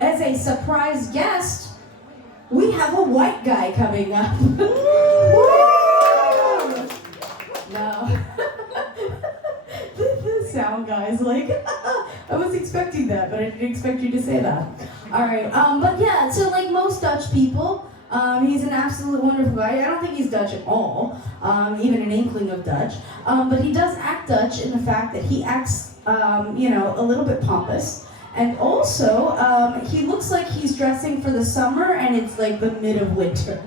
as a surprise guest, we have a white guy coming up. No. The sound guy's like, I was expecting that, but I didn't expect you to say that. Alright, but yeah, so like most Dutch people, he's an absolute wonderful guy. I don't think he's Dutch at all, even an inkling of Dutch. But he does act Dutch in the fact that he acts, a little bit pompous. And also, he looks like he's dressing for the summer and it's like the mid of winter.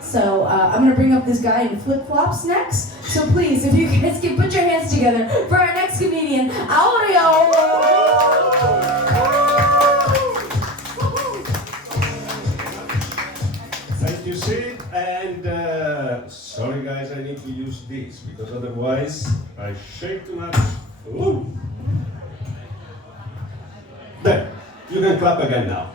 So I'm gonna bring up this guy in flip-flops next. So please, if you guys can put your hands together for our next comedian, Aureo! Thank you, Sid. And sorry guys, I need to use this because otherwise I shake too much. Ooh. There, you can clap again now.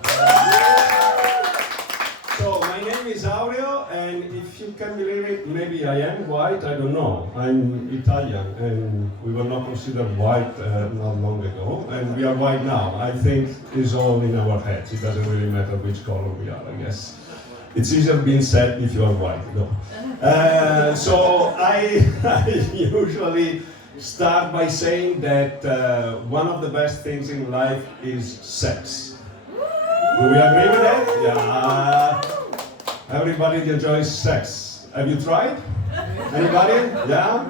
So my name is Aureo, and if you can believe it, maybe I am white, I don't know. I'm Italian, and we were not considered white not long ago, and we are white now. I think it's all in our heads. It doesn't really matter which color we are, I guess. It's easier being said if you are white, no. So I usually start by saying that one of the best things in life is sex. Do we agree with that? Yeah. Everybody enjoys sex. Have you tried? Anybody? Yeah?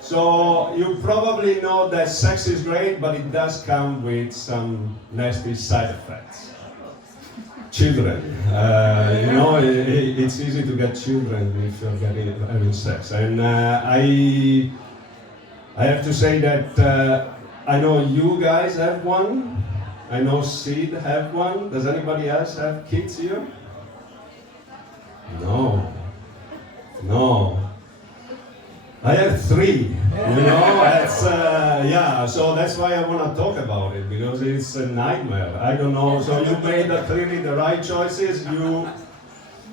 So you probably know that sex is great, but it does come with some nasty side effects. Children. It's easy to get children if you're having sex. And I have to say that I know you guys have one. I know Sid have one. Does anybody else have kids here? No. I have 3. So that's why I want to talk about it, because it's a nightmare. I don't know. So you made clearly the right choices.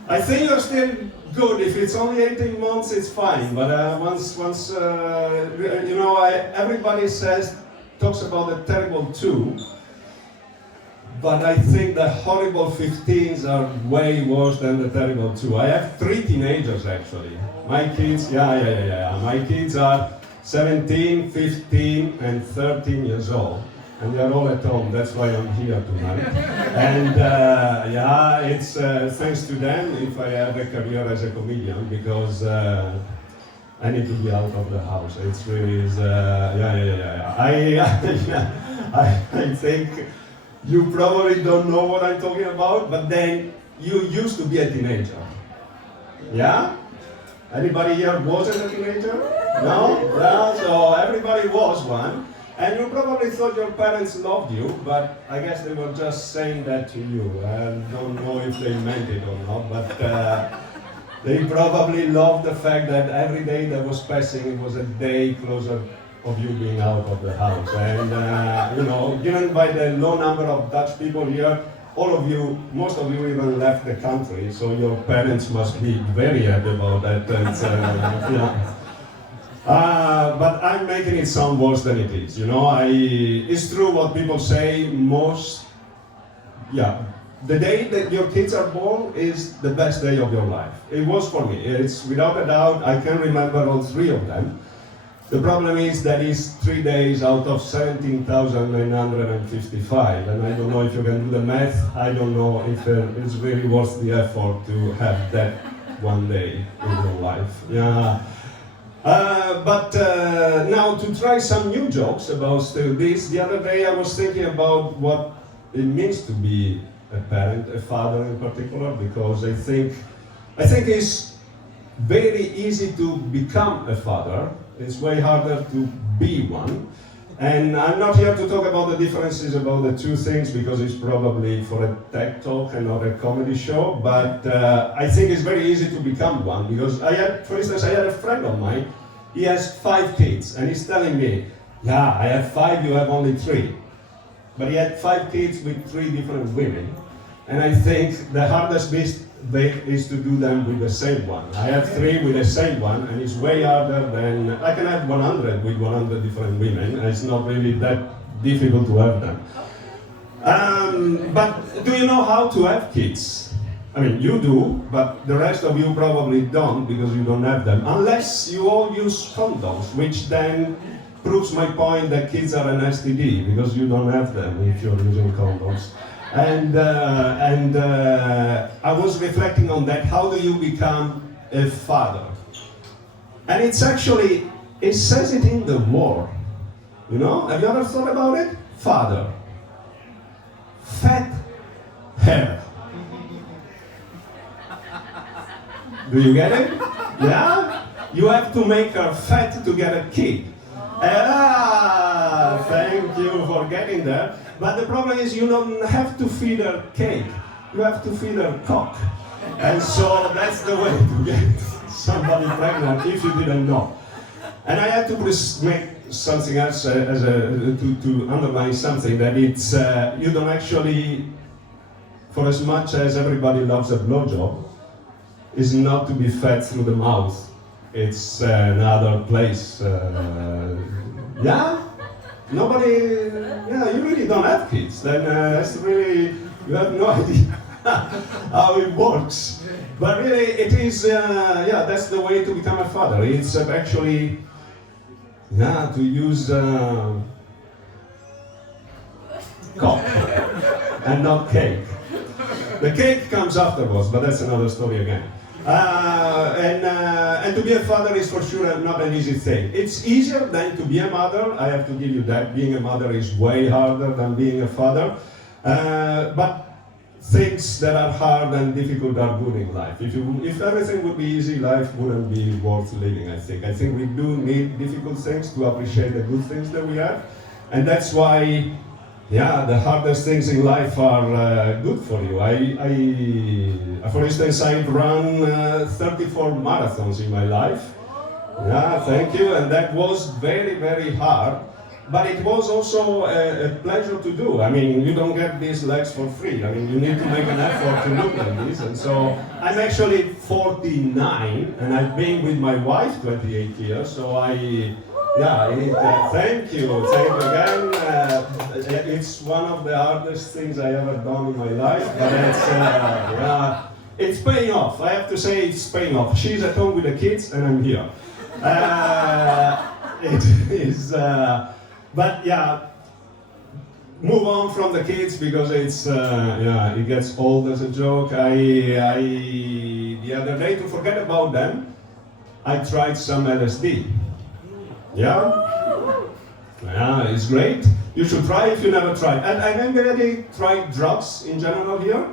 I think you're still good. If it's only 18 months, it's fine. But everybody talks about the terrible 2. But I think the horrible 15s are way worse than the terrible 2. I have 3 teenagers actually. My kids, My kids are 17, 15, and 13 years old. And they are all at home. That's why I'm here tonight. And it's thanks to them if I have a career as a comedian, because I need to be out of the house. It's really, I think you probably don't know what I'm talking about, but then you used to be a teenager. Yeah? Anybody here wasn't a teenager? No? Yeah, so everybody was one. And you probably thought your parents loved you, but I guess they were just saying that to you. I don't know if they meant it or not, but they probably loved the fact that every day that was passing, it was a day closer of you being out of the house. And, given by the low number of Dutch people here, most of you even left the country, so your parents must be very happy about that. And, but I'm making it sound worse than it is. It's true what people say the day that your kids are born is the best day of your life. It was for me. It's without a doubt. I can remember all 3 of them. The problem is that it's 3 days out of 17,955, and I don't know if you can do the math. I don't know if it's really worth the effort to have that one day in your life. Yeah. But now to try some new jokes about still this. The other day I was thinking about what it means to be a parent, a father in particular, because I think it's very easy to become a father. It's way harder to be one. And I'm not here to talk about the differences about the 2 things, because it's probably for a TED talk and not a comedy show, but I think it's very easy to become one, because for instance, I had a friend of mine, he has 5 kids, and he's telling me, yeah, I have 5, you have only 3. But he had 5 kids with 3 different women, and I think the hardest bit is to do them with the same one. I have 3 with the same one, and it's way harder than, I can have 100 with 100 different women, and it's not really that difficult to have them. But Do you know how to have kids? I mean, you do, but the rest of you probably don't because you don't have them. Unless you all use condoms, which then proves my point that kids are an STD because you don't have them if you're using condoms. And I was reflecting on that. How do you become a father? And it's actually, it says it in the word. You know, have you ever thought about it? Father. Fat hair. Do you get it? Yeah? You have to make her fat to get a kid. Ah, thank you for getting there. But the problem is you don't have to feed her cake. You have to feed her cock. And so that's the way to get somebody pregnant if you didn't know. And I had to make something else to underline something that it's you don't actually, for as much as everybody loves a blowjob, is not to be fed through the mouth. It's another place. Yeah? Nobody, yeah, you really don't have kids. Then that's really, you have no idea how it works. But really, it is, yeah, that's the way to become a father. It's actually, yeah, to use cock and not cake. The cake comes afterwards, but that's another story again. And to be a father is for sure not an easy thing. It's easier than to be a mother, I have to give you that. Being a mother is way harder than being a father. But things that are hard and difficult are good in life. If everything would be easy, life wouldn't be worth living, I think. I think we do need difficult things to appreciate the good things that we have. And that's why, yeah, the hardest things in life are good for you. For instance, I've run 34 marathons in my life. Yeah, thank you. And that was very, very hard. But it was also a pleasure to do. I mean, you don't get these legs for free. I mean, you need to make an effort to look like this. And so I'm actually 49, and I've been with my wife 28 years. So thank you again. It's one of the hardest things I ever done in my life, but it's paying off. I have to say it's paying off. She's at home with the kids, and I'm here. It is, but yeah, move on from the kids because it's, it gets old as a joke. The other day, to forget about them, I tried some LSD. Yeah? Yeah, it's great. You should try if you never tried. And have anybody tried drugs in general here?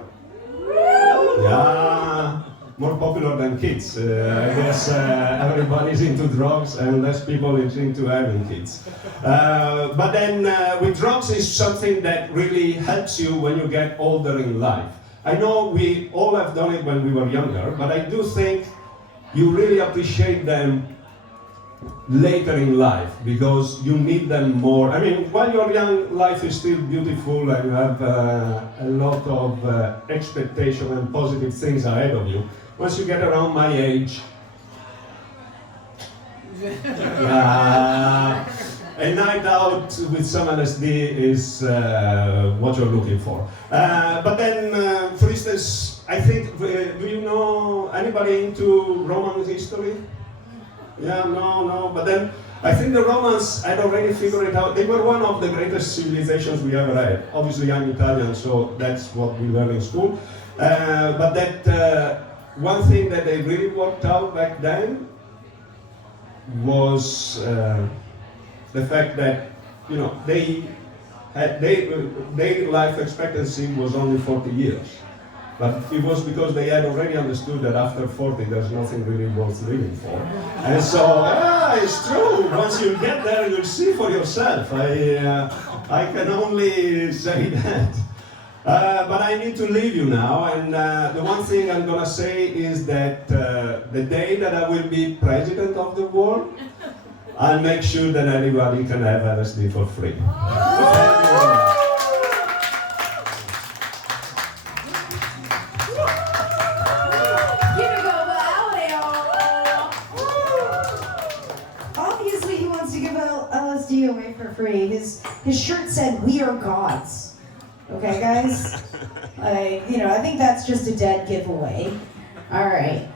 Yeah, more popular than kids. I guess everybody's into drugs and less people is into having kids. But then with drugs is something that really helps you when you get older in life. I know we all have done it when we were younger, but I do think you really appreciate them later in life because you need them more. I mean, while you're young, life is still beautiful and you have a lot of expectation and positive things ahead of you. Once you get around my age, a night out with some LSD is what you're looking for. But then, for instance, I think, do you know anybody into Roman history? Yeah, no, but then I think the Romans had already figured it out. They were one of the greatest civilizations we ever had. Obviously, I'm Italian, so that's what we learn in school. But that one thing that they really worked out back then was the fact that, you know, their life expectancy was only 40 years. But it was because they had already understood that after 40 there's nothing really worth living for. And so, it's true. Once you get there, you'll see for yourself. I can only say that. But I need to leave you now, and the one thing I'm gonna say is that the day that I will be president of the world, I'll make sure that anybody can have LSD for free. Obviously, he wants to give LSD away for free. His shirt said, "We are gods." Okay, guys? Like, I think that's just a dead giveaway. All right.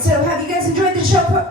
So have you guys enjoyed the show?